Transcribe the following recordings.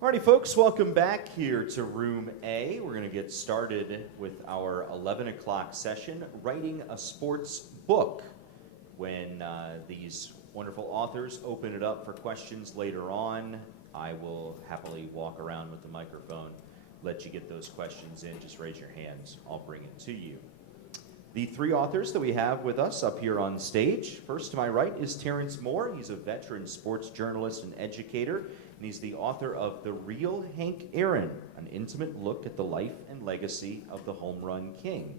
Alrighty, folks, welcome back here to Room A. We're going to get started with our 11 o'clock session, Writing a Sports Book. When these wonderful authors open it up for questions later on, I will happily walk around with the microphone, let you get those questions in. Just raise your hands. I'll bring it to you. The three authors that we have with us up here on stage. First to my right is Terence Moore. He's a veteran sports journalist and educator. And he's the author of The Real Hank Aaron, an intimate look at the life and legacy of the home run king.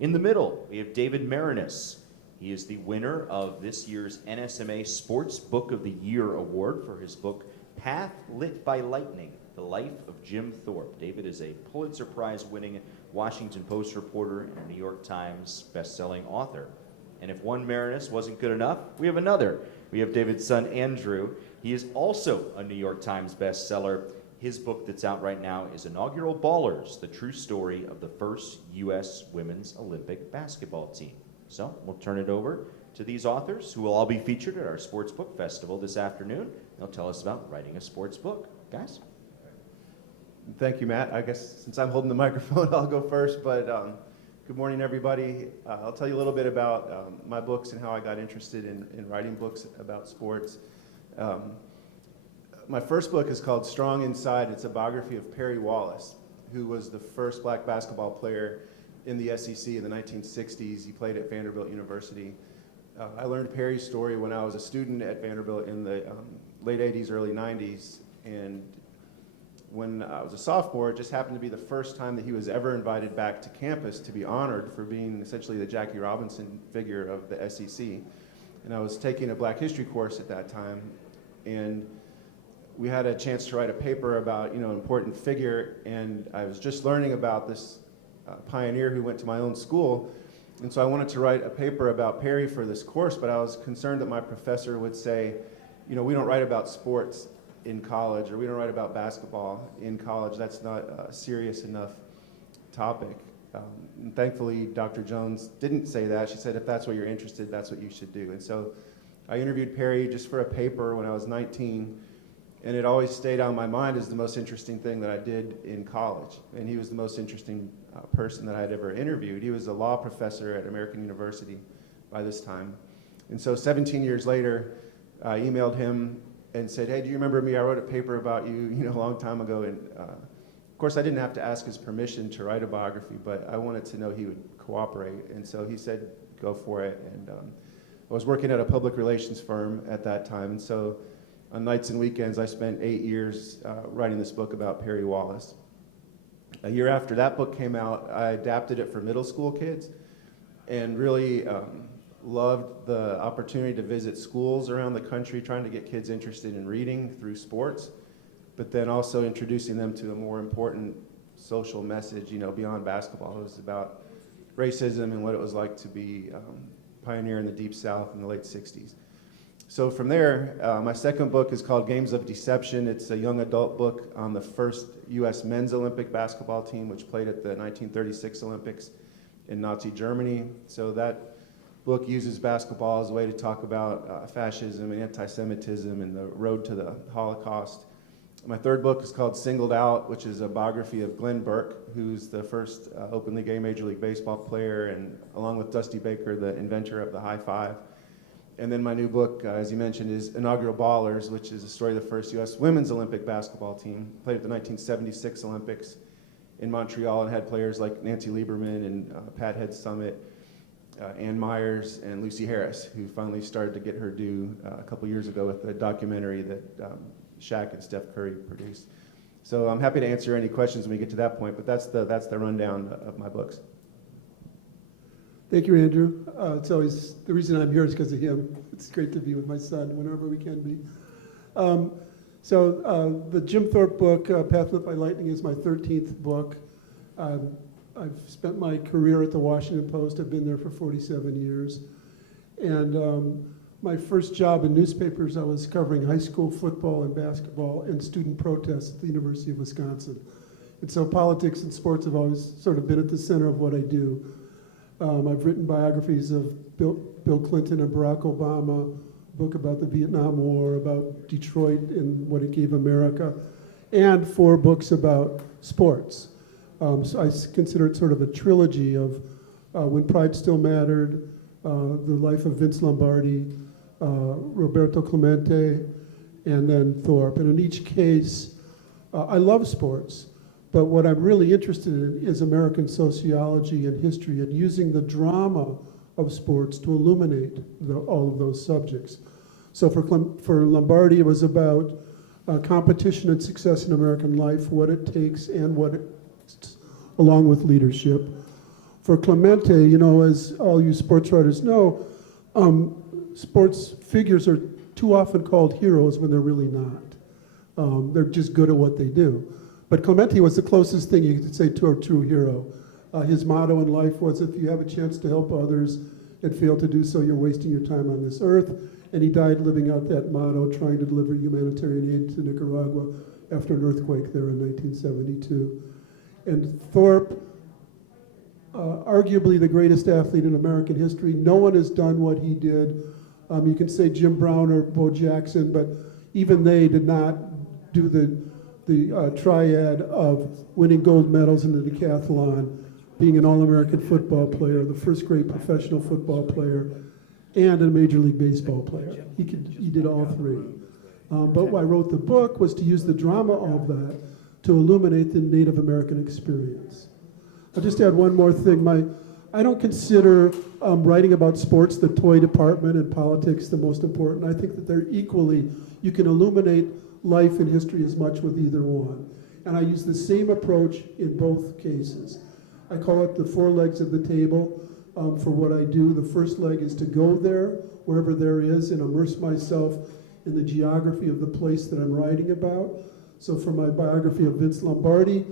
In the middle, we have David Maraniss. He is the winner of this year's NSMA Sports Book of the Year Award for his book, Path Lit by Lightning, The Life of Jim Thorpe. David is a Pulitzer Prize winning Washington Post reporter and a New York Times best-selling author. And if one Maraniss wasn't good enough, we have another. We have David's son, Andrew. He is also a New York Times bestseller. His book that's out right now is Inaugural Ballers, the true story of the first U.S. women's Olympic basketball team. So we'll turn it over to these authors who will all be featured at our Sports Book Festival this afternoon. They'll tell us about writing a sports book. Guys? Thank you, Matt. I guess since I'm holding the microphone, I'll go first. But good morning, everybody. I'll tell you a little bit about my books and how I got interested in writing books about sports. My first book is called Strong Inside. It's a biography of Perry Wallace, who was the first black basketball player in the SEC in the 1960s. He played at Vanderbilt University. I learned Perry's story when I was a student at Vanderbilt in the late 80s, early 90s. And when I was a sophomore, it just happened to be the first time that he was ever invited back to campus to be honored for being essentially the Jackie Robinson figure of the SEC. And I was taking a Black History course at that time, and we had a chance to write a paper about, an important figure, and I was just learning about this pioneer who went to my own school, and so I wanted to write a paper about Perry for this course, but I was concerned that my professor would say, we don't write about sports in college, or we don't write about basketball in college. That's not a serious enough topic. And thankfully, Dr. Jones didn't say that. She said, if that's what you're interested, that's what you should do. And so I interviewed Perry just for a paper when I was 19, and it always stayed on my mind as the most interesting thing that I did in college. And he was the most interesting person that I had ever interviewed. He was a law professor at American University by this time. And so 17 years later, I emailed him and said, hey, do you remember me? I wrote a paper about you, a long time ago. And of course, I didn't have to ask his permission to write a biography, but I wanted to know he would cooperate. And so he said, go for it. And I was working at a public relations firm at that time. And so on nights and weekends, I spent 8 years writing this book about Perry Wallace. A year after that book came out, I adapted it for middle school kids and really loved the opportunity to visit schools around the country, trying to get kids interested in reading through sports, but then also introducing them to a more important social message, beyond basketball. It was about racism and what it was like to be a pioneer in the Deep South in the late 60s. So from there, my second book is called Games of Deception. It's a young adult book on the first U.S. men's Olympic basketball team, which played at the 1936 Olympics in Nazi Germany. So that book uses basketball as a way to talk about fascism and anti-Semitism and the road to the Holocaust. My third book is called Singled Out, which is a biography of Glenn Burke, who's the first openly gay Major League Baseball player, and along with Dusty Baker, the inventor of the high five. And then my new book, as you mentioned, is Inaugural Ballers, which is the story of the first U.S. women's Olympic basketball team. Played at the 1976 Olympics in Montreal and had players like Nancy Lieberman and Pat Head Summit, Ann Myers, and Lucy Harris, who finally started to get her due a couple years ago with a documentary that Shaq and Steph Curry produced. So I'm happy to answer any questions when we get to that point, but that's the rundown of my books. Thank you, Andrew. It's always, the reason I'm here is because of him. It's great to be with my son whenever we can be. The Jim Thorpe book, Path Lit by Lightning, is my 13th book. I've spent my career at the Washington Post. I've been there for 47 years. And my first job in newspapers, I was covering high school football and basketball and student protests at the University of Wisconsin. And so politics and sports have always sort of been at the center of what I do. I've written biographies of Bill Clinton and Barack Obama, a book about the Vietnam War, about Detroit and what it gave America. and 4 books about sports. So I consider it sort of a trilogy of When Pride Still Mattered, The Life of Vince Lombardi, Roberto Clemente, and then Thorpe. And in each case, I love sports, but what I'm really interested in is American sociology and history and using the drama of sports to illuminate all of those subjects. So for Lombardi, it was about competition and success in American life, what it takes and along with leadership. For Clemente, you know, as all you sports writers know, sports figures are too often called heroes when they're really not. They're just good at what they do. But Clemente was the closest thing you could say to a true hero. His motto in life was, if you have a chance to help others and fail to do so, you're wasting your time on this earth. And he died living out that motto, trying to deliver humanitarian aid to Nicaragua after an earthquake there in 1972. And Thorpe, arguably the greatest athlete in American history. No one has done what he did. You can say Jim Brown or Bo Jackson, but even they did not do the triad of winning gold medals in the decathlon, being an All-American football player, the first great professional football player, and a Major League Baseball player. He did all 3. But why I wrote the book was to use the drama of that to illuminate the Native American experience. I'll just add one more thing. I don't consider writing about sports, the toy department, and politics the most important. I think that they're equally, you can illuminate life and history as much with either one. And I use the same approach in both cases. I call it the 4 legs of the table for what I do. The first leg is to go there, wherever there is, and immerse myself in the geography of the place that I'm writing about. So for my biography of Vince Lombardi,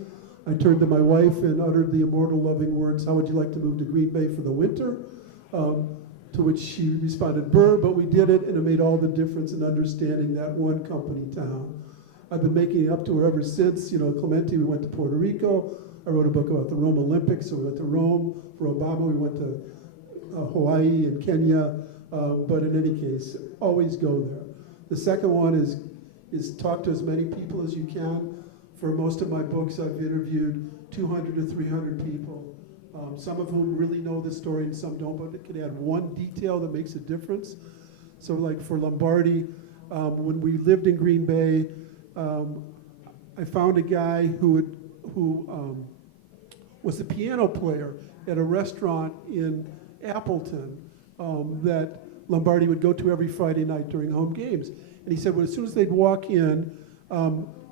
I turned to my wife and uttered the immortal loving words, "How would you like to move to Green Bay for the winter?" To which she responded, "Burr," but we did it, and it made all the difference in understanding that one company town. I've been making it up to her ever since. You know, Clemente, we went to Puerto Rico. I wrote a book about the Rome Olympics, so we went to Rome. For Obama, we went to Hawaii and Kenya. But in any case, always go there. The second one is talk to as many people as you can. For most of my books, I've interviewed 200 to 300 people, some of whom really know the story and some don't, but it can add one detail that makes a difference. So like for Lombardi, when we lived in Green Bay, I found a guy who was the piano player at a restaurant in Appleton that Lombardi would go to every Friday night during home games. And he said, well, as soon as they'd walk in,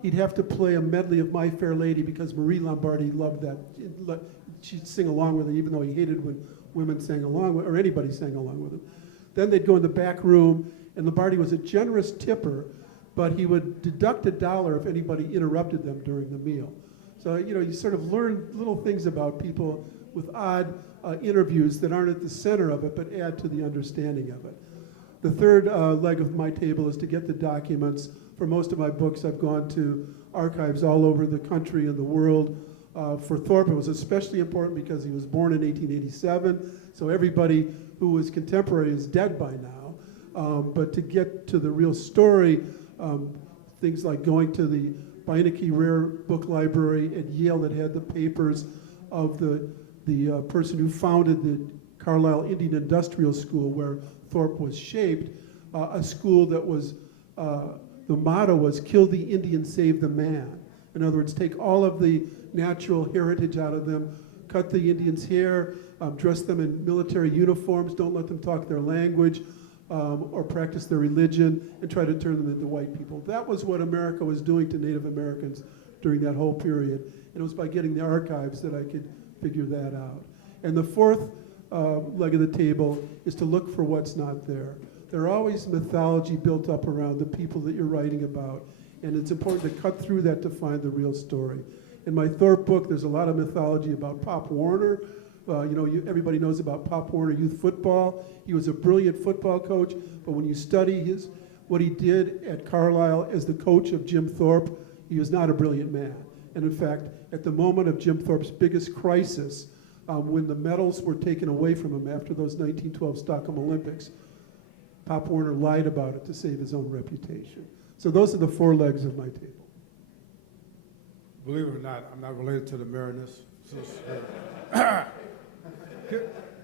he'd have to play a medley of My Fair Lady because Marie Lombardi loved that. She'd sing along with it, even though he hated when women sang along with, or anybody sang along with him. Then they'd go in the back room, and Lombardi was a generous tipper, but he would deduct $1 if anybody interrupted them during the meal. So, you know, you sort of learn little things about people with odd interviews that aren't at the center of it, but add to the understanding of it. The third leg of my table is to get the documents. For most of my books, I've gone to archives all over the country and the world. For Thorpe, it was especially important because he was born in 1887, so everybody who was contemporary is dead by now. But to get to the real story, things like going to the Beinecke Rare Book Library at Yale that had the papers of the person who founded the Carlisle Indian Industrial School where Thorpe was shaped, a school that was, the motto was, kill the Indian, save the man. In other words, take all of the natural heritage out of them, cut the Indians' hair, dress them in military uniforms, don't let them talk their language or practice their religion, and try to turn them into white people. That was what America was doing to Native Americans during that whole period. And it was by getting the archives that I could figure that out. And the fourth leg of the table is to look for what's not there. There are always mythology built up around the people that you're writing about, and it's important to cut through that to find the real story. In my Thorpe book, there's a lot of mythology about Pop Warner. Everybody knows about Pop Warner youth football. He was a brilliant football coach, but when you study what he did at Carlisle as the coach of Jim Thorpe, he was not a brilliant man. And in fact, at the moment of Jim Thorpe's biggest crisis, when the medals were taken away from him after those 1912 Stockholm Olympics, Pop Warner lied about it to save his own reputation. So those are the four legs of my table. Believe it or not, I'm not related to the Maraniss.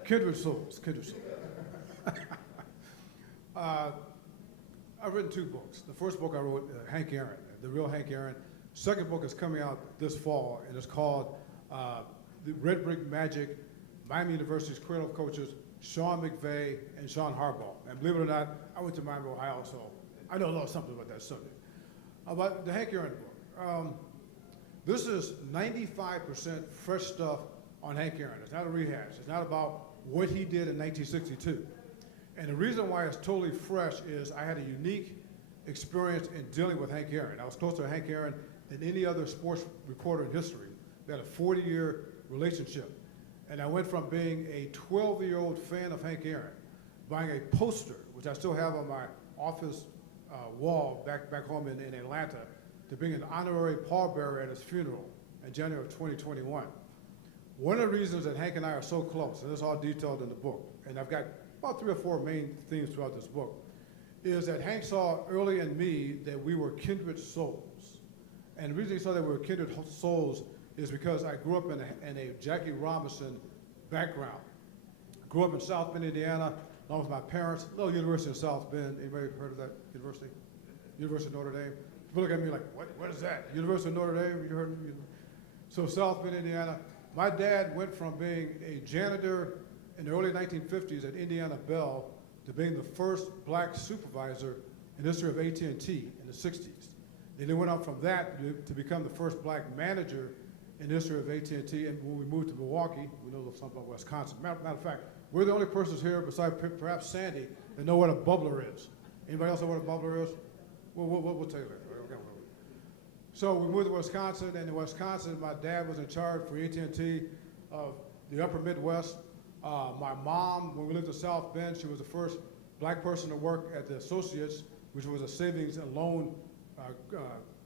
Kindred souls, kindred souls. I've written 2 books. The first book I wrote, Hank Aaron, the real Hank Aaron. Second book is coming out this fall, and it's called The Red Brick Magic, Miami University's Cradle of Coaches, Sean McVay and Sean Harbaugh. And believe it or not, I went to Miami, Ohio, so I know a little something about that subject. About the Hank Aaron book. This is 95% fresh stuff on Hank Aaron. It's not a rehash. It's not about what he did in 1962. And the reason why it's totally fresh is I had a unique experience in dealing with Hank Aaron. I was closer to Hank Aaron than any other sports reporter in history. We had a 40-year relationship. And I went from being a 12-year-old fan of Hank Aaron, buying a poster, which I still have on my office wall back home in Atlanta, to being an honorary pallbearer at his funeral in January of 2021. One of the reasons that Hank and I are so close, and this is all detailed in the book, and I've got about 3 or 4 main themes throughout this book, is that Hank saw early in me that we were kindred souls. And the reason he saw that we were kindred souls is because I grew up in a Jackie Robinson background. Grew up in South Bend, Indiana, along with my parents, little University of South Bend. Anybody heard of that university? University of Notre Dame. People look at me like, what is that? University of Notre Dame, you heard? So South Bend, Indiana. My dad went from being a janitor in the early 1950s at Indiana Bell to being the first black supervisor in the history of AT&T in the 60s. Then he went on from that to become the first black manager in the history of AT&T. And when we moved to Milwaukee, we know something about Wisconsin. Matter of fact, we're the only persons here, besides perhaps Sandy, that know what a bubbler is. Anybody else know what a bubbler is? We'll tell you later. Okay. So we moved to Wisconsin, and in Wisconsin, my dad was in charge for AT&T of the upper Midwest. My mom, when we lived in South Bend, she was the first black person to work at the Associates, which was a savings and loan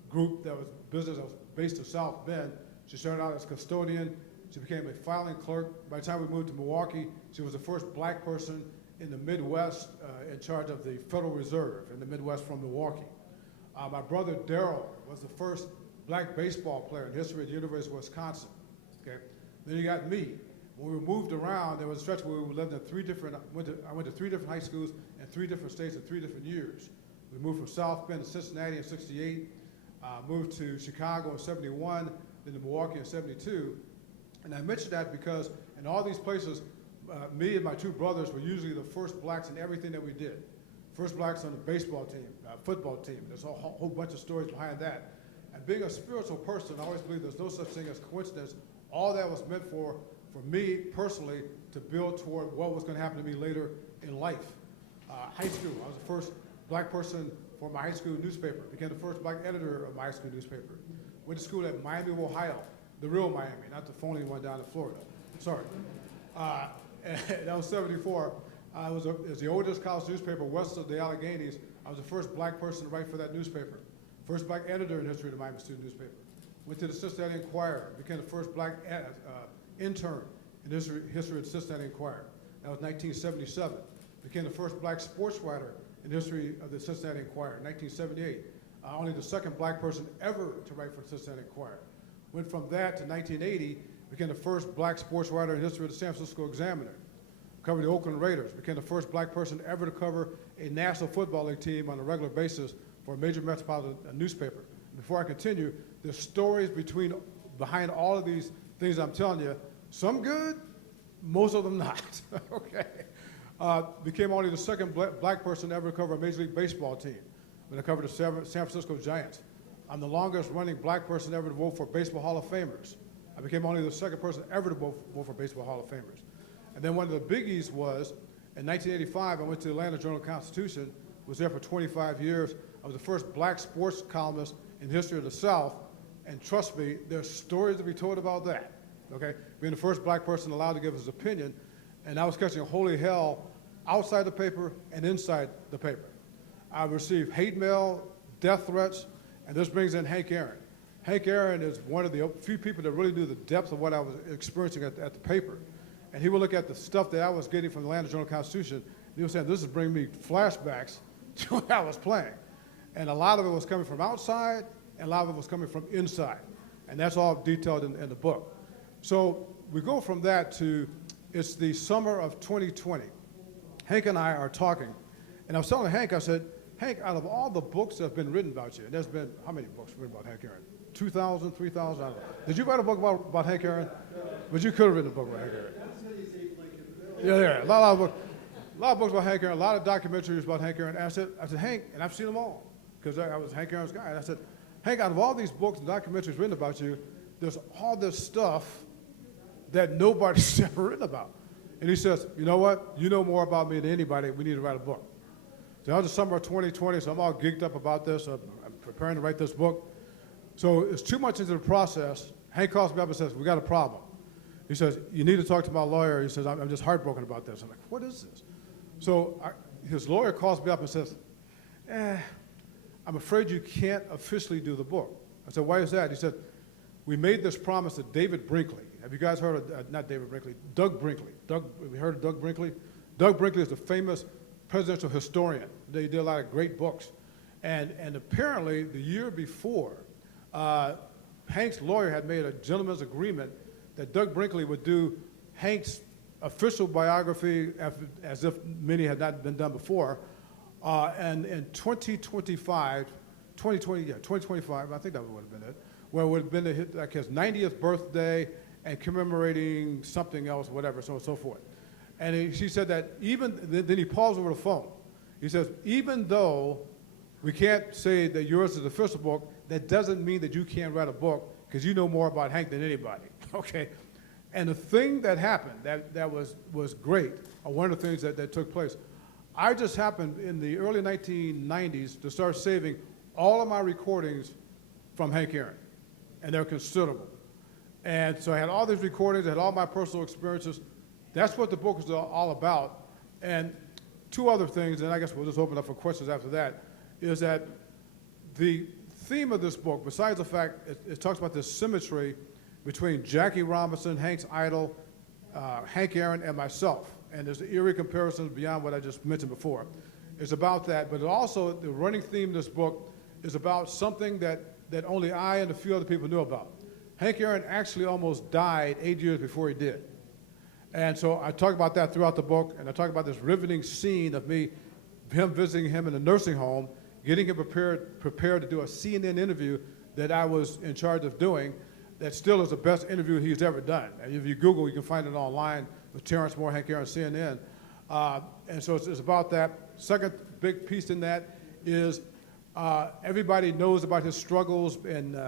group that was business that was based in South Bend. She started out as custodian. She became a filing clerk. By the time we moved to Milwaukee, she was the first black person in the Midwest in charge of the Federal Reserve in the Midwest from Milwaukee. My brother Daryl was the first black baseball player in history at the University of Wisconsin. Okay? Then you got me. When we moved around, there was a stretch where we lived in I went to 3 different high schools in 3 different states in 3 different years. We moved from South Bend to Cincinnati in '68, moved to Chicago in '71, then to Milwaukee in '72. And I mention that because in all these places, me and my 2 brothers were usually the first blacks in everything that we did. First blacks on the baseball team, football team. There's a whole bunch of stories behind that. And being a spiritual person, I always believe there's no such thing as coincidence. All that was meant for me personally to build toward what was going to happen to me later in life. High school, I was the first black person for my high school newspaper. Became the first black editor of my high school newspaper. Went to school at Miami, Ohio, the real Miami, not the phony one down in Florida. Sorry. That was '74. It was the oldest college newspaper west of the Alleghenies. I was the first black person to write for that newspaper. First black editor in history of the Miami Student newspaper. Went to the Cincinnati Enquirer. Became the first black intern in history of the Cincinnati Enquirer. That was 1977. Became the first black sports writer in history of the Cincinnati Enquirer, 1978. Only the second black person ever to write for the Cincinnati Enquirer. Went from that to 1980, became the first black sports writer in history of the San Francisco Examiner. Covered the Oakland Raiders, became the first black person ever to cover a National Football League team on a regular basis for a major metropolitan newspaper. Before I continue, there's stories behind all of these things I'm telling you, some good, most of them not, okay? Became only the second black person ever to cover a Major League Baseball team when I covered the San Francisco Giants. I'm the longest running black person ever to vote for Baseball Hall of Famers. I became only the second person ever to vote for Baseball Hall of Famers. And then one of the biggies was, in 1985, I went to the Atlanta Journal-Constitution, was there for 25 years. I was the first black sports columnist in the history of the South, and trust me, there's stories to be told about that, okay? Being the first black person allowed to give his opinion, and I was catching holy hell outside the paper and inside the paper. I received hate mail, death threats, and this brings in Hank Aaron. Hank Aaron is one of the few people that really knew the depth of what I was experiencing at the paper. And he would look at the stuff that I was getting from the Atlanta Journal-Constitution, and he was saying, this is bringing me flashbacks to what I was playing. And a lot of it was coming from outside, and a lot of it was coming from inside. And that's all detailed in the book. So we go from that to, it's the summer of 2020. Hank and I are talking, and I was telling Hank, I said, Hank, out of all the books that have been written about you, and there's been, how many books written about Hank Aaron? 2,000, 3,000, I don't know. Did you write a book about Hank Aaron? But you could have written a book about Hank Aaron. Yeah, a lot of books about Hank Aaron, a lot of documentaries about Hank Aaron. And I said, Hank, and I've seen them all, because I was Hank Aaron's guy. And I said, Hank, out of all these books and documentaries written about you, there's all this stuff that nobody's ever written about. And he says, you know what? You know more about me than anybody. We need to write a book. So that was the summer of 2020, so I'm all geeked up about this. I'm preparing to write this book. So it's 2 months into the process. Hank calls me up and says, we got a problem. He says, you need to talk to my lawyer. He says, I'm just heartbroken about this. I'm like, what is this? So his lawyer calls me up and says, I'm afraid you can't officially do the book. I said, why is that? He said, we made this promise to David Brinkley. Have you guys heard of, not David Brinkley, Doug Brinkley. Have you heard of Doug Brinkley? Doug Brinkley is the famous presidential historian. They did a lot of great books. And apparently, the year before, Hank's lawyer had made a gentleman's agreement that Doug Brinkley would do Hank's official biography as if many had not been done before. And in 2025, I think that would have been it, where it would have been like his 90th birthday and commemorating something else, whatever, so on and so forth. And she said that then he paused over the phone. He says, even though we can't say that yours is the official book, that doesn't mean that you can't write a book, because you know more about Hank than anybody, okay? And the thing that happened that was great, or one of the things that took place, I just happened in the early 1990s to start saving all of my recordings from Hank Aaron, and they're considerable. And so I had all these recordings, I had all my personal experiences. That's what the book is all about. And 2 other things, and I guess we'll just open up for questions after that, is that the theme of this book, besides the fact it talks about this symmetry between Jackie Robinson, Hank's idol, Hank Aaron, and myself. And there's eerie comparisons beyond what I just mentioned before. It's about that, but also the running theme of this book is about something that only I and a few other people knew about. Hank Aaron actually almost died 8 years before he did. And so I talk about that throughout the book, and I talk about this riveting scene of him visiting him in a nursing home, getting him prepared to do a CNN interview that I was in charge of doing, that still is the best interview he's ever done. And if you Google, you can find it online with Terence Moore, Hank Aaron, CNN. And so it's about that. Second big piece in that is everybody knows about his struggles in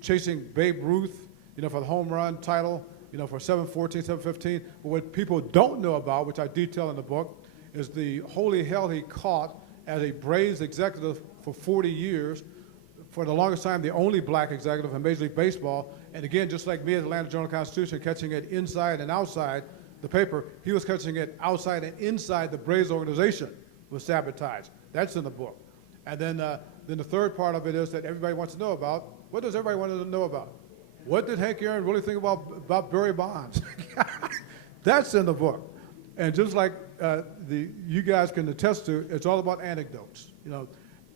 chasing Babe Ruth, for the home run title, for 714, 715. But what people don't know about, which I detail in the book, is the holy hell he caught as a Braves executive for 40 years, for the longest time the only black executive in Major League Baseball. And again, just like me at Atlanta Journal-Constitution, catching it inside and outside the paper, he was catching it outside and inside the Braves organization was sabotaged. That's in the book. And then the third part of it is that everybody wants to know about. What does everybody want to know about? What did Hank Aaron really think about Barry Bonds? That's in the book. And just like you guys can attest to, it's all about anecdotes.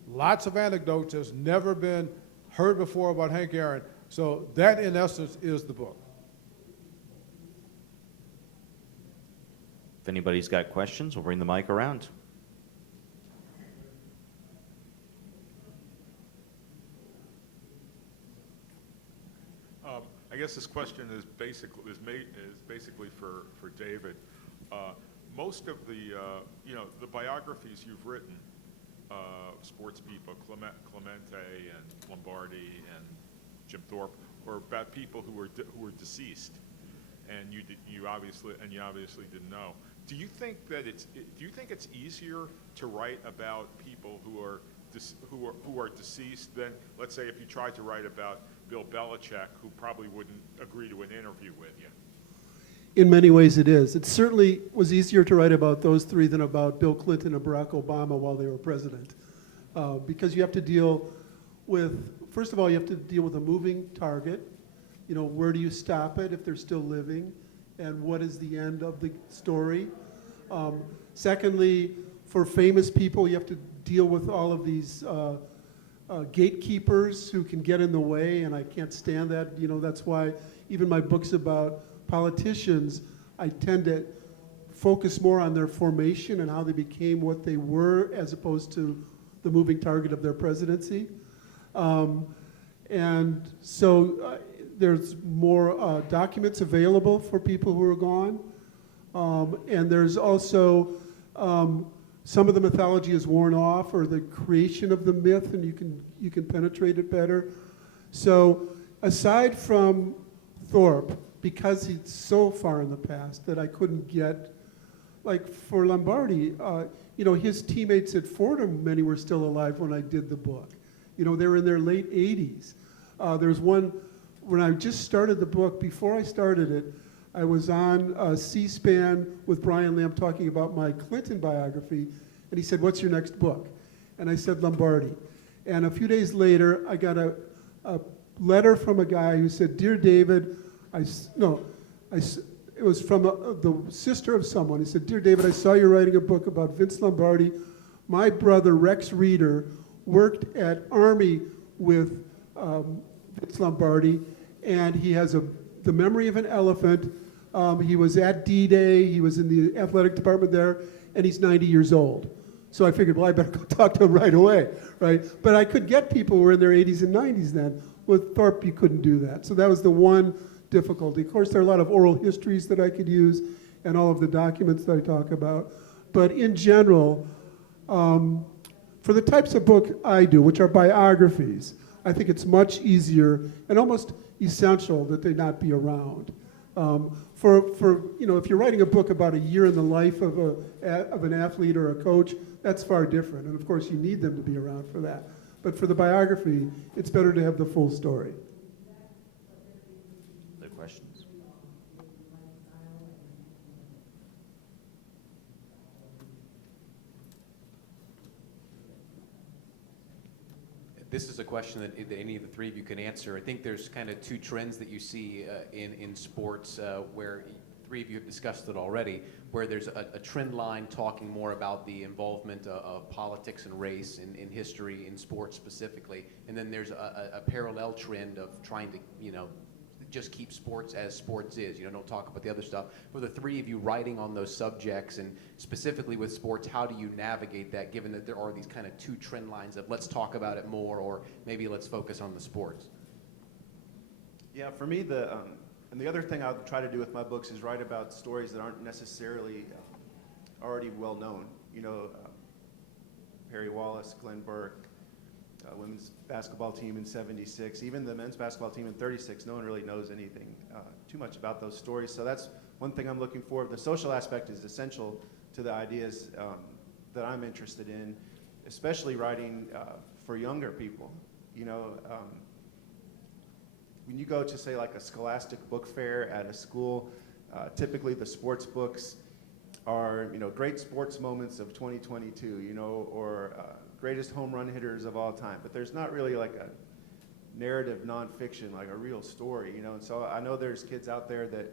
Lots of anecdotes that's never been heard before about Hank Aaron. So that, in essence, is the book. If anybody's got questions, we'll bring the mic around. I guess this question is basically for David. Most of the the biographies you've written, sports people, Clemente and Lombardi and Jim Thorpe, were about people who were deceased, and you obviously didn't know. Do you think it's easier to write about people who are deceased than, let's say, if you tried to write about Bill Belichick, who probably wouldn't agree to an interview with you? In many ways it is. It certainly was easier to write about those 3 than about Bill Clinton and Barack Obama while they were president. Because you have to deal with, first of all, you have to deal with a moving target. Where do you stop it if they're still living? And what is the end of the story? Secondly, for famous people, you have to deal with all of these gatekeepers who can get in the way, and I can't stand that. You know, that's why even my books about politicians, I tend to focus more on their formation and how they became what they were as opposed to the moving target of their presidency. And so there's more documents available for people who are gone. And there's also some of the mythology is worn off, or the creation of the myth, and you can penetrate it better. So aside from Thorpe, because he's so far in the past that I couldn't get, like for Lombardi, you know, his teammates at Fordham, many were still alive when I did the book. You know, they were in their late 80s. There's one, when I just started the book, before I started it, I was on C-SPAN with Brian Lamb talking about my Clinton biography, and he said, "What's your next book?" And I said, "Lombardi." And a few days later, I got a letter from a guy who said, "Dear David," it was from the sister of someone. He said, "Dear David, I saw you writing a book about Vince Lombardi. My brother, Rex Reeder, worked at Army with Vince Lombardi, and he has the memory of an elephant. He was at D-Day, he was in the athletic department there, and he's 90 years old." So I figured, well, I better go talk to him right away, right? But I could get people who were in their 80s and 90s then. With Thorpe, you couldn't do that. So that was the one difficulty. Of course, there are a lot of oral histories that I could use and all of the documents that I talk about. But in general, for the types of book I do, which are biographies, I think it's much easier and almost essential that they not be around. For you know, if you're writing a book about a year in the life of an athlete or a coach, that's far different. And of course, you need them to be around for that. But for the biography, it's better to have the full story. Other questions? This is a question that any of the three of you can answer. I think there's kind of two trends that you see in sports where three of you have discussed it already, where there's a trend line talking more about the involvement of politics and race in history, in sports specifically. And then there's a parallel trend of trying to, you know, just keep sports as sports is. You know, don't talk about the other stuff. For the three of you writing on those subjects, and specifically with sports, how do you navigate that, given that there are these kind of two trend lines of let's talk about it more, or maybe let's focus on the sports? Yeah, for me, and the other thing I try to do with my books is write about stories that aren't necessarily already well known. You know, Perry Wallace, Glenn Burke, women's basketball team in '76, even the men's basketball team in '36. No one really knows anything too much about those stories. So that's one thing I'm looking for. The social aspect is essential to the ideas that I'm interested in, especially writing for younger people. You know, when you go to, say, like a scholastic book fair at a school, typically the sports books are, you know, great sports moments of 2022, you know, or greatest home run hitters of all time. But there's not really like a narrative nonfiction, like a real story, you know. And so I know there's kids out there that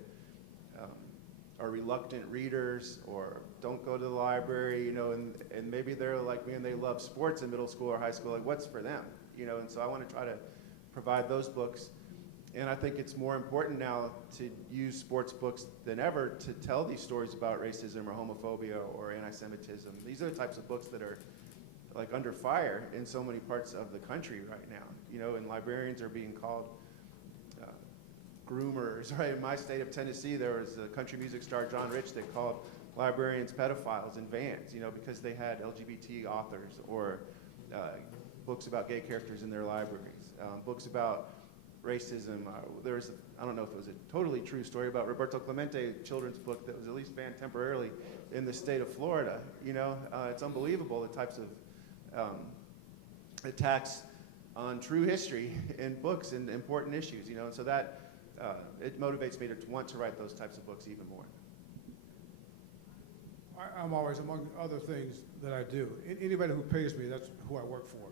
are reluctant readers or don't go to the library, you know, and maybe they're like me and they love sports in middle school or high school. Like, what's for them, you know? And so I want to try to provide those books. And I think it's more important now to use sports books than ever to tell these stories about racism or homophobia or anti-Semitism. These are the types of books that are like under fire in so many parts of the country right now, you know, and librarians are being called groomers, right? In my state of Tennessee, there was a country music star, John Rich, that called librarians pedophiles in vans, you know, because they had LGBT authors or books about gay characters in their libraries, books about racism. There was, I don't know if it was a totally true story about Roberto Clemente, a children's book that was at least banned temporarily in the state of Florida. You know, it's unbelievable the types of attacks on true history in books and important issues, you know, and so that it motivates me to want to write those types of books even more. I'm always, among other things that I do, anybody who pays me, that's who I work for.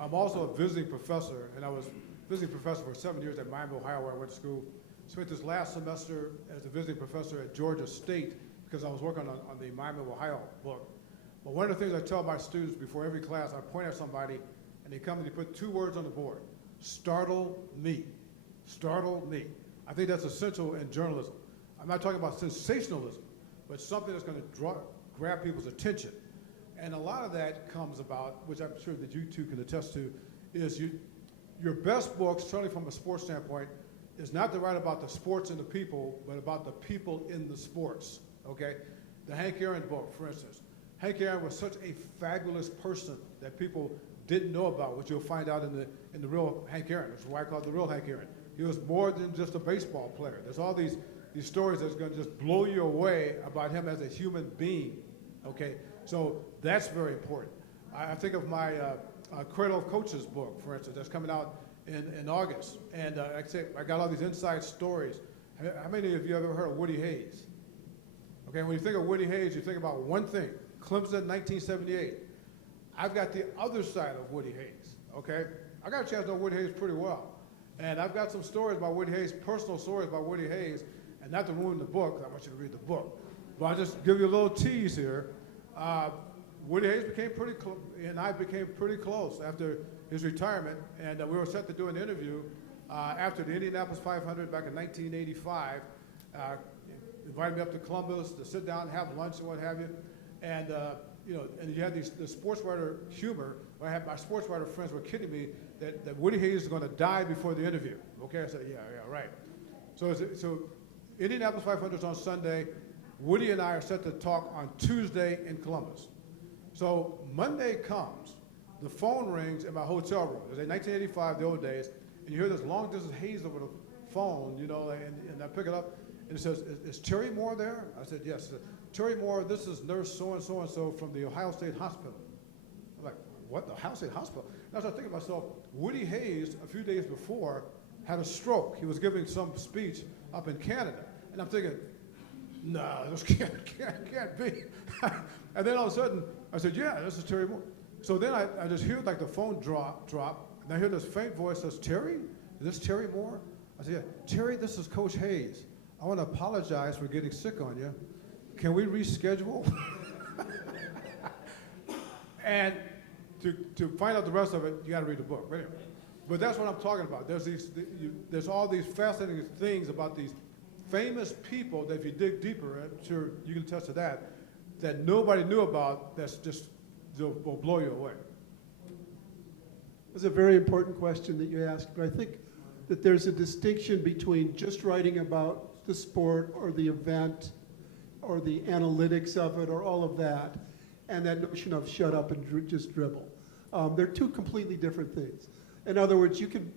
I'm also a visiting professor, and I was visiting professor for 7 years at Miami, Ohio, where I went to school. Spent this last semester as a visiting professor at Georgia State because I was working on the Miami, Ohio book. But one of the things I tell my students before every class, I point at somebody and they come and they put 2 words on the board: startle me. Startle me. I think that's essential in journalism. I'm not talking about sensationalism, but something that's going to grab people's attention. And a lot of that comes about, which I'm sure that you two can attest to, is your best books, certainly from a sports standpoint, is not to write about the sports and the people, but about the people in the sports, okay? The Hank Aaron book, for instance. Hank Aaron was such a fabulous person that people didn't know about, which you'll find out in the real Hank Aaron. That's why I call it the real Hank Aaron. He was more than just a baseball player. There's all these stories that's going to just blow you away about him as a human being, okay? So that's very important. I think of my Cradle of Coaches book, for instance, that's coming out in August. And like I say, I got all these inside stories. How many of you have ever heard of Woody Hayes? Okay, when you think of Woody Hayes, you think about one thing: Clemson, 1978. I've got the other side of Woody Hayes, okay? I got a chance to know Woody Hayes pretty well. And I've got some stories about Woody Hayes, personal stories about Woody Hayes, and not to ruin the book, I want you to read the book, but I'll just give you a little tease here. Woody Hayes and I became pretty close after his retirement, and we were set to do an interview after the Indianapolis 500 back in 1985. Invited me up to Columbus to sit down and have lunch and what have you, and and you had the sports writer humor. I had my sports writer friends were kidding me that Woody Hayes is going to die before the interview. Okay, I said, yeah, right. So Indianapolis 500 is on Sunday. Woody and I are set to talk on Tuesday in Columbus. So Monday comes, the phone rings in my hotel room. It was in 1985, the old days, and you hear this long distance haze over the phone, and I pick it up, and it says, is Terry Moore there? I said, yes. Said, Terry Moore, this is nurse so-and-so from the Ohio State Hospital. I'm like, what, the Ohio State Hospital? And I started thinking to myself, Woody Hayes, a few days before, had a stroke. He was giving some speech up in Canada. And I'm thinking, no, this can't be. And then all of a sudden, I said, yeah, this is Terry Moore. So then I just hear like the phone drop, and I hear this faint voice says, Terry? Is this Terry Moore? I said, yeah, Terry, this is Coach Hayes. I want to apologize for getting sick on you. Can we reschedule? And to find out the rest of it, you got to read the book. But anyway, but that's what I'm talking about. There's all these fascinating things about these famous people that if you dig deeper, I'm sure you can attest to that nobody knew about, that's just will blow you away. It's a very important question that you asked, but I think that there's a distinction between just writing about the sport or the event or the analytics of it or all of that, and that notion of shut up and just dribble. They're two completely different things. In other words, you could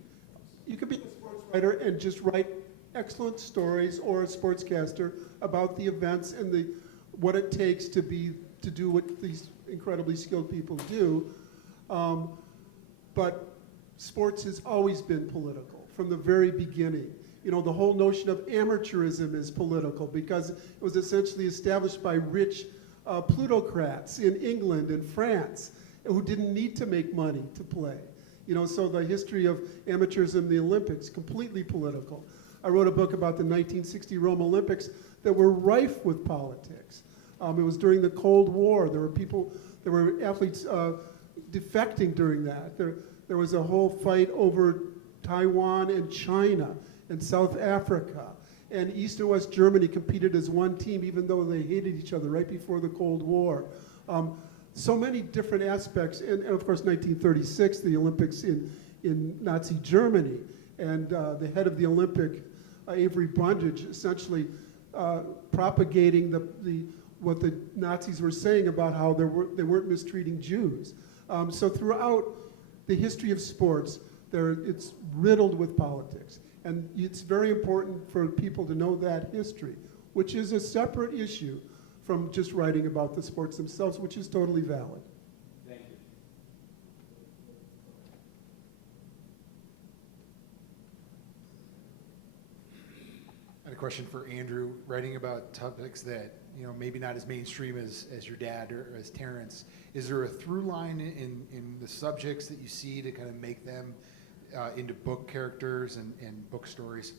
be a sports writer and just write excellent stories, or a sportscaster about the events and what it takes to do what these incredibly skilled people do. But sports has always been political from the very beginning. The whole notion of amateurism is political because it was essentially established by rich plutocrats in England and France who didn't need to make money to play. So the history of amateurism, the Olympics, completely political. I wrote a book about the 1960 Rome Olympics that were rife with politics. It was during the Cold War. There were athletes defecting during that. There was a whole fight over Taiwan and China and South Africa. And East and West Germany competed as one team, even though they hated each other right before the Cold War. So many different aspects. And of course, 1936, the Olympics in Nazi Germany. And the head of the Olympic, Avery Brundage, essentially propagating what the Nazis were saying about how they weren't mistreating Jews. So throughout the history of sports, it's riddled with politics. And it's very important for people to know that history, which is a separate issue from just writing about the sports themselves, which is totally valid. Thank you. I had a question for Andrew. Writing about topics that maybe not as mainstream as your dad or as Terence, is there a through line in the subjects that you see to kind of make them into book characters and book stories?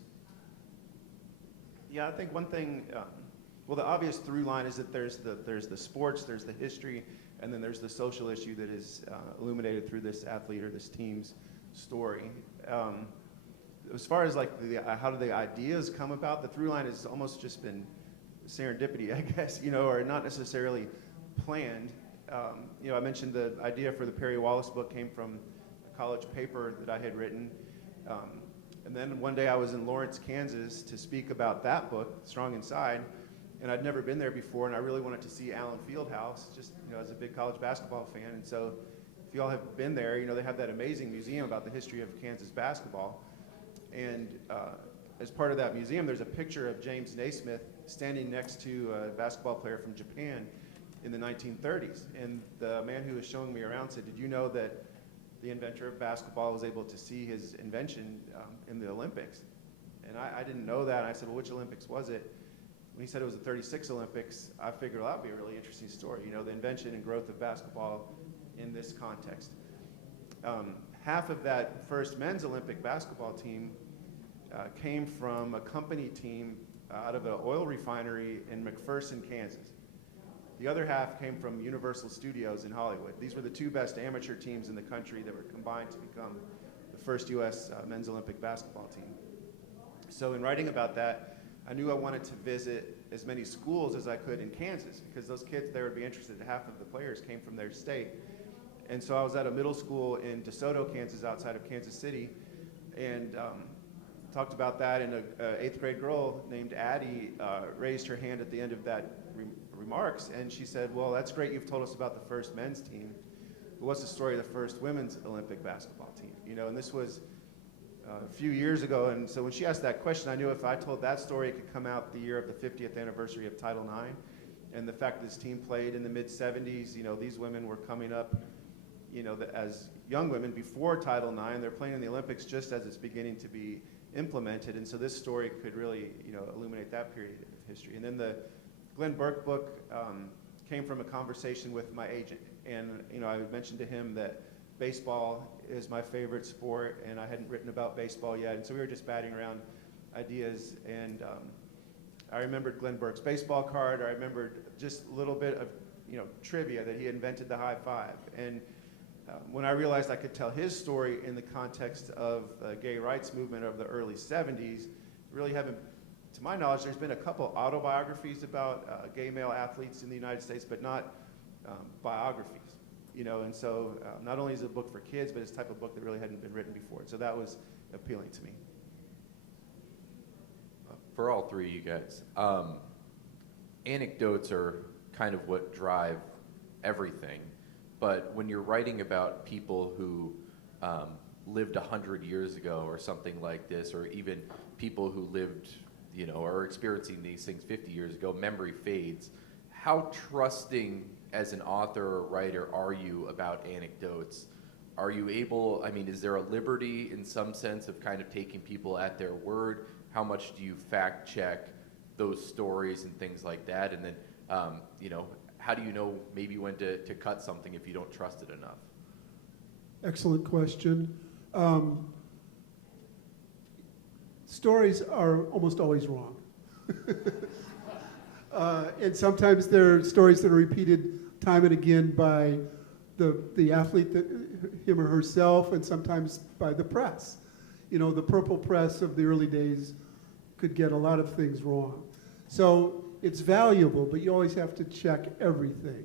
Yeah, I think one thing Well, the obvious through line is that there's the sports, there's the history, and then there's the social issue that is illuminated through this athlete or this team's story. As far as like how do the ideas come about, the through line has almost just been serendipity, I guess, or not necessarily planned. I mentioned the idea for the Perry Wallace book came from a college paper that I had written. And then one day I was in Lawrence, Kansas to speak about that book, Strong Inside, and I'd never been there before, and I really wanted to see Allen Fieldhouse, just as a big college basketball fan. And so if you all have been there, they have that amazing museum about the history of Kansas basketball. And as part of that museum, there's a picture of James Naismith standing next to a basketball player from Japan in the 1930s. And the man who was showing me around said, "Did you know that the inventor of basketball was able to see his invention in the Olympics?" And I didn't know that. And I said, "Well, which Olympics was it?" When he said it was the 36 Olympics, I figured, well, that would be a really interesting story, the invention and growth of basketball in this context. Half of that first men's Olympic basketball team came from a company team out of an oil refinery in McPherson, Kansas. The other half came from Universal Studios in Hollywood. These were the two best amateur teams in the country that were combined to become the first U.S. men's Olympic basketball team. So in writing about that, I knew I wanted to visit as many schools as I could in Kansas because those kids there would be interested. Half of the players came from their state. And so I was at a middle school in DeSoto, Kansas, outside of Kansas City, and talked about that, and an 8th grade girl named Addie raised her hand at the end of that remarks, and she said, "Well, that's great you've told us about the first men's team, but what's the story of the first women's Olympic basketball team?" And this was a few years ago, and so when she asked that question, I knew if I told that story, it could come out the year of the 50th anniversary of Title IX, and the fact that this team played in the mid-'70s, these women were coming up, as young women before Title IX, they're playing in the Olympics just as it's beginning to be implemented, and so this story could really, illuminate that period of history. And then the Glenn Burke book came from a conversation with my agent, and I mentioned to him that baseball is my favorite sport, and I hadn't written about baseball yet, and so we were just batting around ideas, and I remembered Glenn Burke's baseball card. I remembered just a little bit of trivia that he invented the high five, and when I realized I could tell his story in the context of the gay rights movement of the early 70s, really haven't, to my knowledge, there's been a couple autobiographies about gay male athletes in the United States, but not biographies, and so not only is it a book for kids, but it's a type of book that really hadn't been written before, so that was appealing to me. For all three of you guys, anecdotes are kind of what drive everything. But when you're writing about people who lived 100 years ago or something like this, or even people who lived, are experiencing these things 50 years ago, memory fades. How trusting as an author or writer are you about anecdotes? Are you able, is there a liberty in some sense of kind of taking people at their word? How much do you fact check those stories and things like that? And then, how do you know maybe when to cut something if you don't trust it enough? Excellent question. Stories are almost always wrong. And sometimes they're stories that are repeated time and again by the athlete, him or herself, and sometimes by the press. The purple press of the early days could get a lot of things wrong. So it's valuable, but you always have to check everything.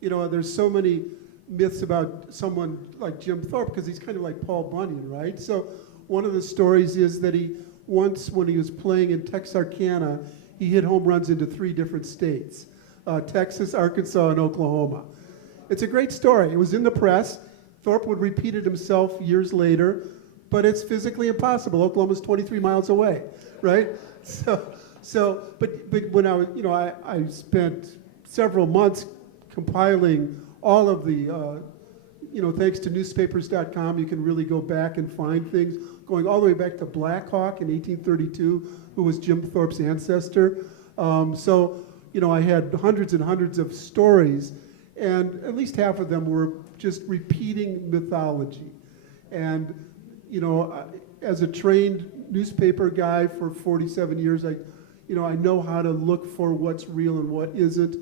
There's so many myths about someone like Jim Thorpe, because he's kind of like Paul Bunyan, right? So one of the stories is that he once, when he was playing in Texarkana, he hit home runs into 3 different states, Texas, Arkansas, and Oklahoma. It's a great story. It was in the press. Thorpe would repeat it himself years later, but it's physically impossible. Oklahoma's 23 miles away, right? But when I was, I spent several months compiling all of the, thanks to newspapers.com, you can really go back and find things, going all the way back to Black Hawk in 1832, who was Jim Thorpe's ancestor. I had hundreds and hundreds of stories, and at least half of them were just repeating mythology. And, as a trained newspaper guy for 47 years, You know, I know how to look for what's real and what isn't.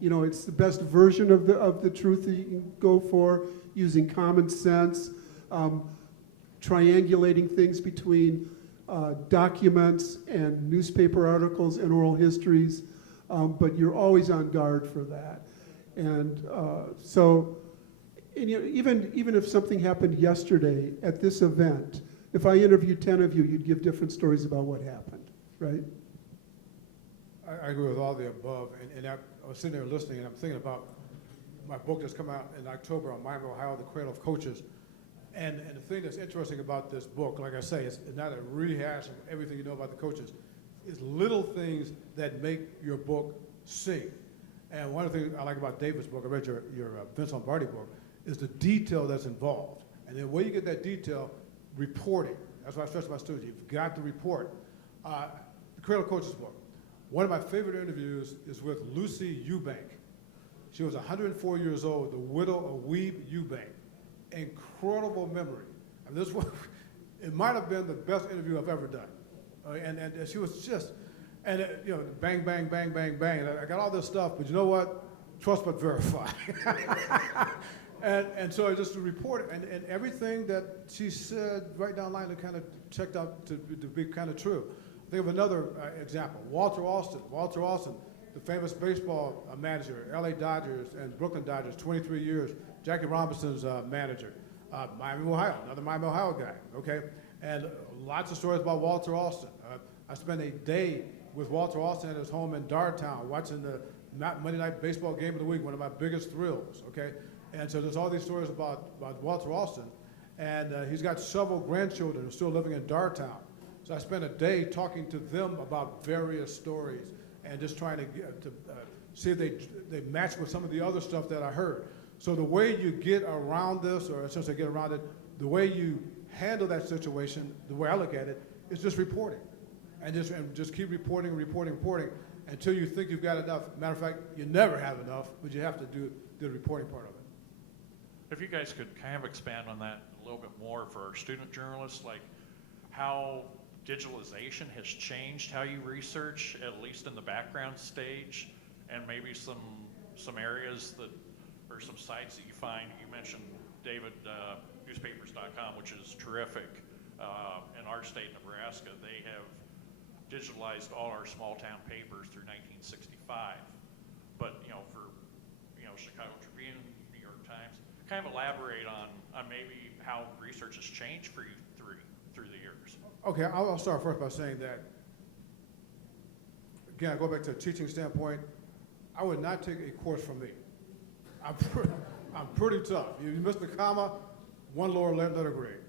You know, it's the best version of the truth that you can go for, using common sense, triangulating things between documents and newspaper articles and oral histories, but you're always on guard for that. And and, you know, even if something happened yesterday at this event, if I interviewed 10 of you, you'd give different stories about what happened, right? I agree with all the above, and I was sitting there listening, and I'm thinking about my book that's come out in October on Miami, Ohio, The Cradle of Coaches. And the thing that's interesting about this book, like I say, it's not a rehash of everything you know about the coaches. It's little things that make your book sing. And one of the things I like about David's book, I read your Vince Lombardi book, is the detail that's involved. And the way you get that detail, reporting. That's why I stress to my students, you've got to report. The Cradle of Coaches book. One of my favorite interviews is with Lucy Eubank. She was 104 years old, the widow of Weeb Eubank. Incredible memory. I mean, this one, it might have been the best interview I've ever done. And she was just, and you know, bang, bang, bang, bang, bang. And I got all this stuff, but you know what? Trust but verify. and so I just report it, and everything that she said right down the line, it kind of checked out to be kind of true. Think of another example, Walter Alston. Walter Alston, the famous baseball manager, LA Dodgers and Brooklyn Dodgers, 23 years. Jackie Robinson's manager. Miami, Ohio, another Miami, Ohio guy, okay? And lots of stories about Walter Alston. I spent a day with Walter Alston at his home in Dartown watching the Monday night baseball game of the week, one of my biggest thrills, okay? And so there's all these stories about Walter Alston. And he's got several grandchildren who are still living in Dartown. So I spent a day talking to them about various stories and just trying to see if they match with some of the other stuff that I heard. So the way you get around this, or essentially get around it, the way you handle that situation, the way I look at it, is just reporting. And just keep reporting until you think you've got enough. Matter of fact, you never have enough, but you have to do the reporting part of it. If you guys could kind of expand on that a little bit more for our student journalists, like how digitalization has changed how you research, at least in the background stage, and maybe some areas that, or some sites that you find. You mentioned, David, newspapers.com, which is terrific. In our state, Nebraska, they have digitalized all our small town papers through 1965. But, you know, for, you know, Chicago Tribune, New York Times, kind of elaborate on maybe how research has changed for you through the years. Okay, I'll start first by saying that, again, I go back to a teaching standpoint, I would not take a course from me. I'm pretty tough. You miss the comma, one lower letter grade.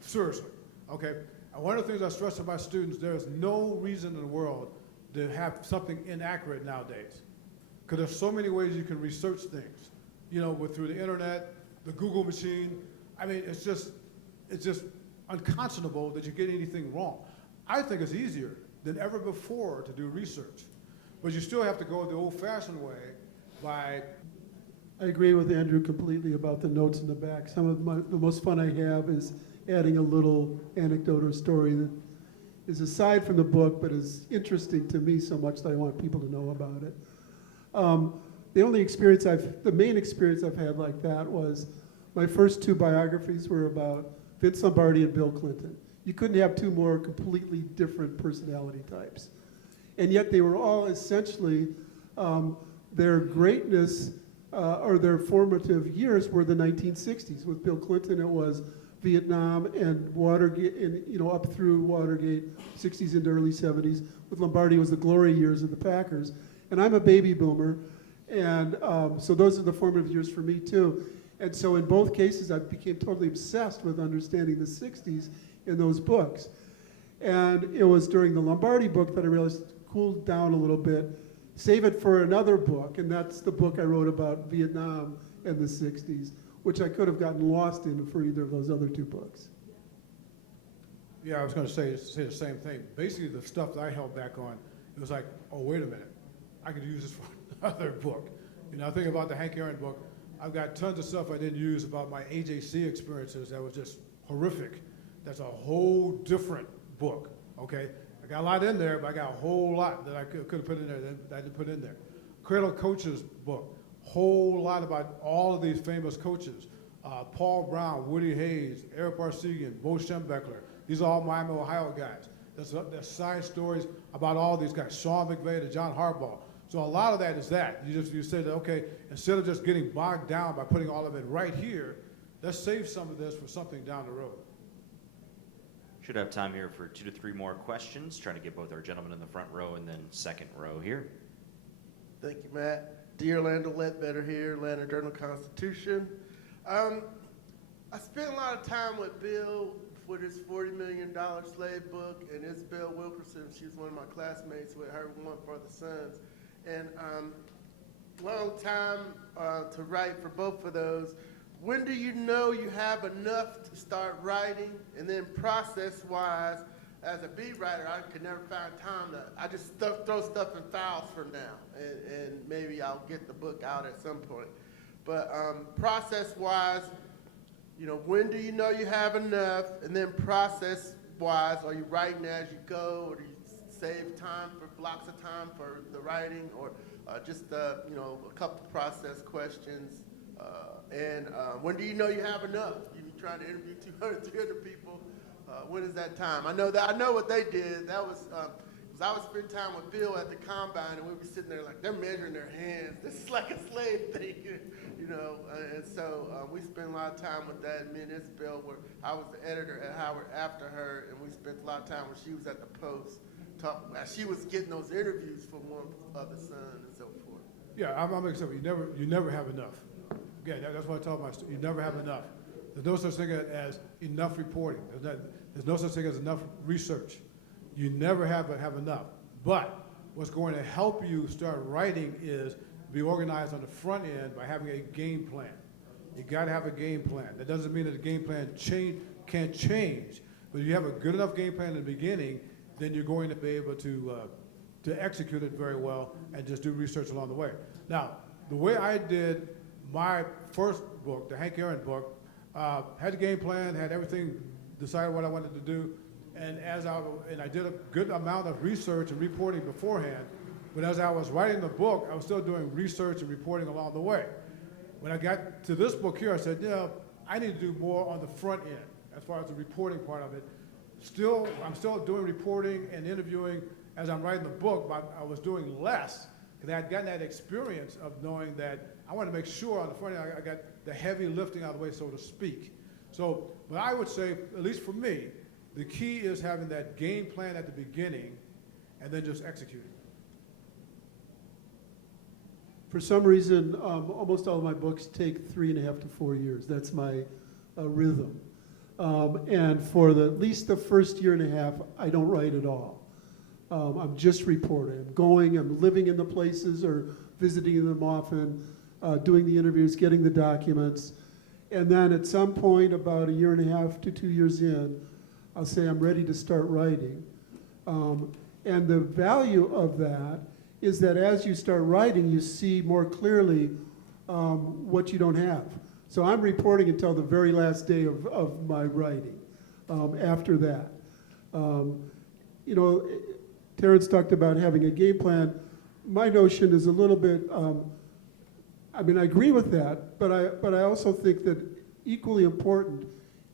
Seriously, okay? And one of the things I stress to my students, there is no reason in the world to have something inaccurate nowadays. Because there's so many ways you can research things. You know, through the internet, the Google machine. I mean, it's just unconscionable that you get anything wrong. I think it's easier than ever before to do research. But you still have to go the old-fashioned way by... I agree with Andrew completely about the notes in the back. Some of the most fun I have is adding a little anecdote or story that is aside from the book, but is interesting to me so much that I want people to know about it. The main experience I've had like that was my first two biographies were about Vince Lombardi and Bill Clinton. You couldn't have two more completely different personality types. And yet they were all essentially, their greatness or their formative years were the 1960s. With Bill Clinton, it was Vietnam and Watergate, and you know, up through Watergate, 60s into early 70s. With Lombardi, it was the glory years of the Packers. And I'm a baby boomer, and so those are the formative years for me too. And so in both cases, I became totally obsessed with understanding the 60s in those books. And it was during the Lombardi book that I realized cooled down a little bit, save it for another book, and that's the book I wrote about Vietnam and the 60s, which I could have gotten lost in for either of those other two books. Yeah, I was going to say the same thing. Basically, the stuff that I held back on, it was like, oh, wait a minute. I could use this for another book. You know, I think about the Hank Aaron book. I've got tons of stuff I didn't use about my AJC experiences that was just horrific. That's a whole different book, okay? I got a lot in there, but I got a whole lot that I could have put in there that I didn't put in there. Cradle Coaches book, whole lot about all of these famous coaches. Paul Brown, Woody Hayes, Eric Barsegian, Bo Schembechler. These are all Miami, Ohio guys. There's side stories about all these guys. Sean McVay to John Harbaugh. So a lot of that is that. You say that, okay, instead of just getting bogged down by putting all of it right here, let's save some of this for something down the road. Should have time here for 2 to 3 more questions. Trying to get both our gentlemen in the front row and then second row here. Thank you, Matt. Dear Orlando Ledbetter here, Atlanta Journal-Constitution. I spent a lot of time with Bill for this $40 million slave book, and Isabel Wilkerson, she's one of my classmates with her One for the Sons. And long time to write for both of those. When do you know you have enough to start writing? And then process-wise, as a beat writer, I could never find time to, I just throw stuff in files for now, and maybe I'll get the book out at some point. But process-wise, you know, when do you know you have enough? And then process-wise, are you writing as you go, or do you save time for blocks of time for the writing, or just, you know, a couple process questions? And when do you know you have enough? You're trying to interview 200, 300 people. When is that time? I know what they did. That was, because I would spend time with Bill at the combine, and we'd be sitting there like, they're measuring their hands. This is like a slave thing, you know. And so we spent a lot of time with that. Me and Isabel I was the editor at Howard after her, and we spent a lot of time when she was at the Post. She was getting those interviews for One of the Sun and so forth. Yeah, I'm excited. You never have enough. Again, that's what I tell my students. You never have enough. There's no such thing as enough reporting. There's no such thing as enough research. You never have enough. But what's going to help you start writing is be organized on the front end by having a game plan. You got to have a game plan. That doesn't mean that the game plan can't change. But if you have a good enough game plan in the beginning, then you're going to be able to execute it very well and just do research along the way. Now, the way I did my first book, the Hank Aaron book, had a game plan, had everything, decided what I wanted to do, and I did a good amount of research and reporting beforehand, but as I was writing the book, I was still doing research and reporting along the way. When I got to this book here, I said, yeah, I need to do more on the front end as far as the reporting part of it. I'm still doing reporting and interviewing as I'm writing the book, but I was doing less because I had gotten that experience of knowing that I want to make sure on the front end I got the heavy lifting out of the way, so to speak. So, but I would say, at least for me, the key is having that game plan at the beginning and then just executing. For some reason, almost all of my books take 3.5 to 4 years. That's my rhythm. And for at least the first 1.5 years, I don't write at all. I'm just reporting. I'm living in the places or visiting them often, doing the interviews, getting the documents. And then at some point, about 1.5 to 2 years in, I'll say I'm ready to start writing. And the value of that is that as you start writing, you see more clearly what you don't have. So I'm reporting until the very last day of my writing. After that, you know, Terence talked about having a game plan. My notion is a little bit, I mean, I agree with that, but I also think that equally important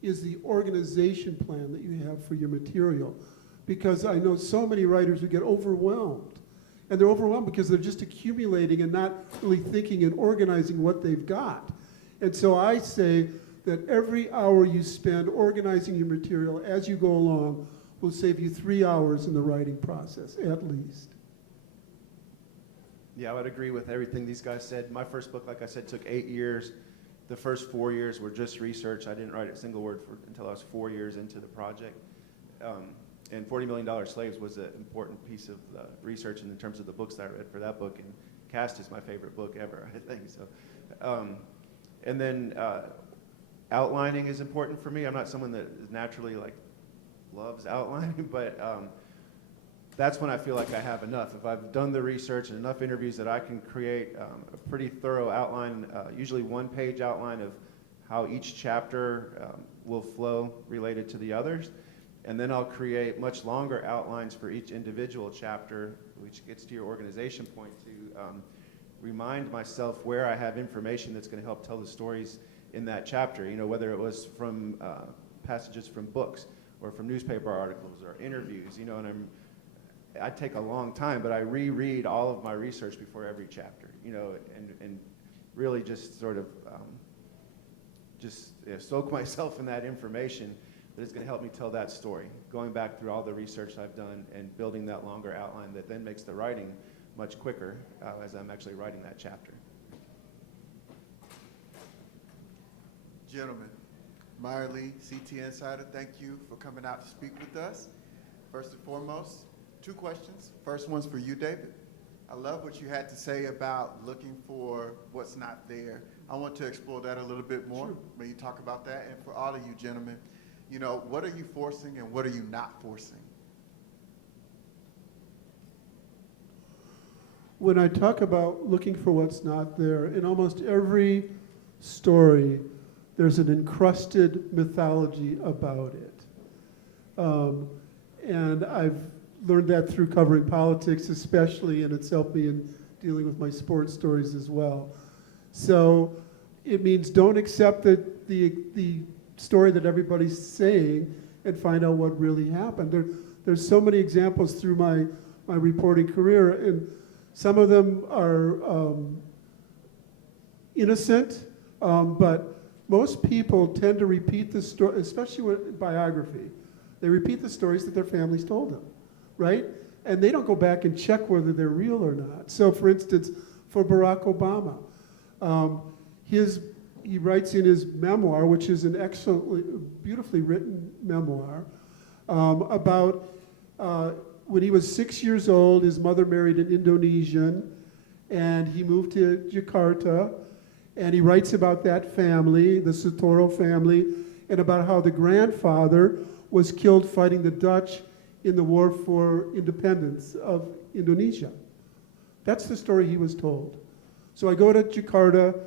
is the organization plan that you have for your material. Because I know so many writers who get overwhelmed. And they're overwhelmed because they're just accumulating and not really thinking and organizing what they've got. And so I say that every hour you spend organizing your material as you go along will save you 3 hours in the writing process, at least. Yeah, I would agree with everything these guys said. My first book, like I said, took 8 years. The first 4 years were just research. I didn't write a single word until I was 4 years into the project. And $40 Million Slaves was an important piece of research in terms of the books that I read for that book. And Cast is my favorite book ever, I think. So, and then outlining is important for me. I'm not someone that naturally loves outlining, but that's when I feel like I have enough. If I've done the research and enough interviews that I can create a pretty thorough outline, usually 1-page outline of how each chapter will flow related to the others. And then I'll create much longer outlines for each individual chapter, which gets to your organization point, to remind myself where I have information that's going to help tell the stories in that chapter. You know, whether it was from passages from books or from newspaper articles or interviews. You know, and I take a long time, but I reread all of my research before every chapter. You know, and really just sort of soak myself in that information that is going to help me tell that story. Going back through all the research I've done and building that longer outline that then makes the writing much quicker as I'm actually writing that chapter. Gentlemen, Meyer Lee, CT Insider, thank you for coming out to speak with us. First and foremost, 2 questions. First one's for you, David. I love what you had to say about looking for what's not there. I want to explore that a little bit more. Sure. May you talk about that? And for all of you gentlemen, you know, what are you forcing and what are you not forcing? When I talk about looking for what's not there, in almost every story, there's an encrusted mythology about it. And I've learned that through covering politics especially, and it's helped me in dealing with my sports stories as well. So it means don't accept the story that everybody's saying and find out what really happened. There's so many examples through my reporting career, and some of them are innocent, but most people tend to repeat the story, especially with biography. They repeat the stories that their families told them, right? And they don't go back and check whether they're real or not. So for instance, for Barack Obama, he writes in his memoir, which is an excellently, beautifully written memoir, about when he was 6 years old, his mother married an Indonesian, and he moved to Jakarta, and he writes about that family, the Sutoro family, and about how the grandfather was killed fighting the Dutch in the war for independence of Indonesia. That's the story he was told. So I go to Jakarta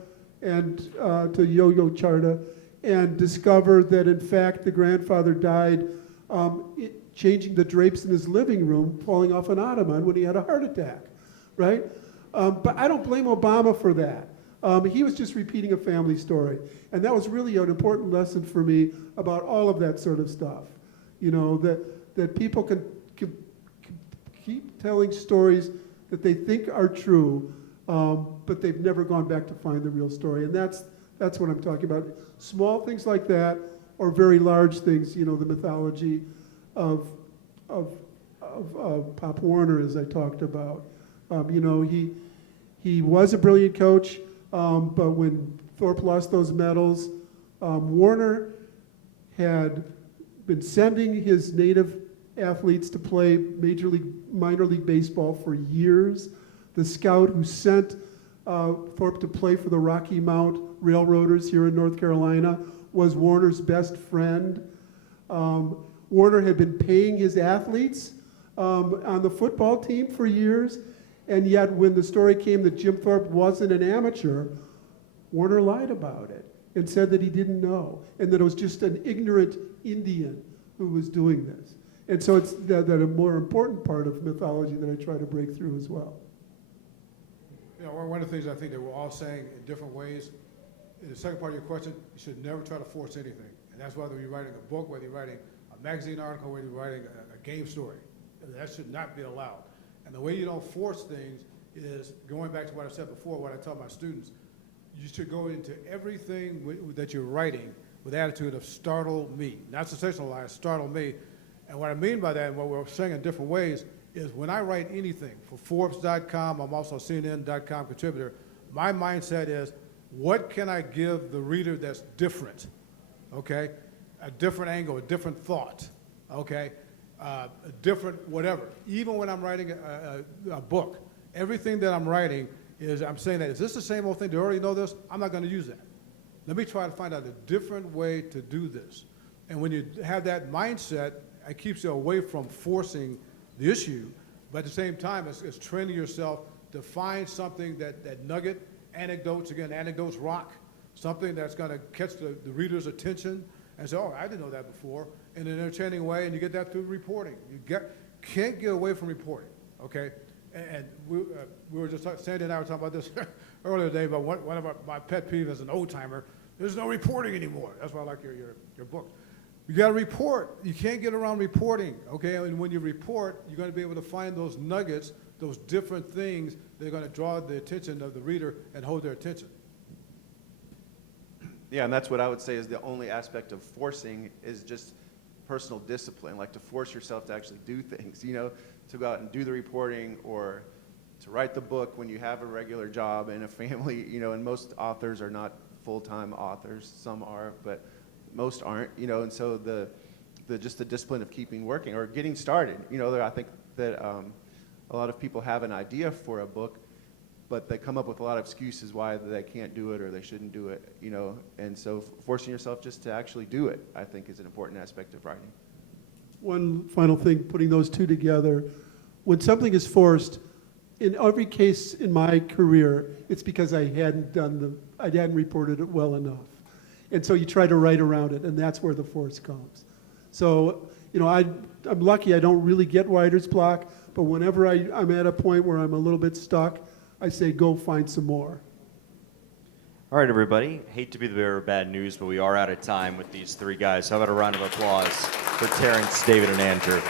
and to Yogyakarta and discover that in fact the grandfather died changing the drapes in his living room, falling off an ottoman when he had a heart attack, right? But I don't blame Obama for that. He was just repeating a family story. And that was really an important lesson for me about all of that sort of stuff. You know, that people can keep telling stories that they think are true, but they've never gone back to find the real story. And that's what I'm talking about. Small things like that, or very large things, you know, the mythology of Pop Warner, as I talked about. You know, he was a brilliant coach, but when Thorpe lost those medals, Warner had been sending his native athletes to play minor league baseball for years. The scout who sent Thorpe to play for the Rocky Mount Railroaders here in North Carolina was Warner's best friend. Warner had been paying his athletes on the football team for years, and yet when the story came that Jim Thorpe wasn't an amateur, Warner lied about it and said that he didn't know, and that it was just an ignorant Indian who was doing this. And so it's that a more important part of mythology that I try to break through as well. You know, one of the things I think that we're all saying in different ways, in the second part of your question, you should never try to force anything. And that's whether you're writing a book, whether you're writing a magazine article, whether you're writing a game story. That should not be allowed. And the way you don't force things is, going back to what I said before, what I tell my students, you should go into everything that you're writing with the attitude of startle me. Not sensationalize, startle me. And what I mean by that, and what we're saying in different ways, is when I write anything for Forbes.com, I'm also a CNN.com contributor, my mindset is, what can I give the reader that's different, okay? A different angle, a different thought, okay? A different whatever. Even when I'm writing a book, everything that I'm writing is, I'm saying that, is this the same old thing? Do you already know this? I'm not gonna use that. Let me try to find out a different way to do this. And when you have that mindset, it keeps you away from forcing the issue, but at the same time, it's training yourself to find something that nugget, anecdotes, again, anecdotes rock, something that's gonna catch the reader's attention, and say, oh, I didn't know that before, in an entertaining way, and you get that through reporting. Can't get away from reporting, okay? And we were just Sandy and I were talking about this earlier today, about one of my pet peeves as an old timer. There's no reporting anymore. That's why I like your book. You got to report. You can't get around reporting, okay? And when you report, you're going to be able to find those nuggets, those different things that are going to draw the attention of the reader and hold their attention. Yeah, and that's what I would say is the only aspect of forcing is just personal discipline, like to force yourself to actually do things, you know, to go out and do the reporting or to write the book when you have a regular job and a family, you know, and most authors are not full-time authors. Some are, but most aren't, you know, and so the just the discipline of keeping working or getting started, you know, I think that a lot of people have an idea for a book, but they come up with a lot of excuses why they can't do it or they shouldn't do it, you know, and so forcing yourself just to actually do it, I think, is an important aspect of writing. One final thing, putting those two together. When something is forced, in every case in my career, it's because I hadn't reported it well enough. And so you try to write around it, and that's where the force comes. So, you know, I'm lucky I don't really get writer's block, but whenever I'm at a point where I'm a little bit stuck, I say, go find some more. All right, everybody. Hate to be the bearer of bad news, but we are out of time with these three guys. How about a round of applause for Terence, David, and Andrew?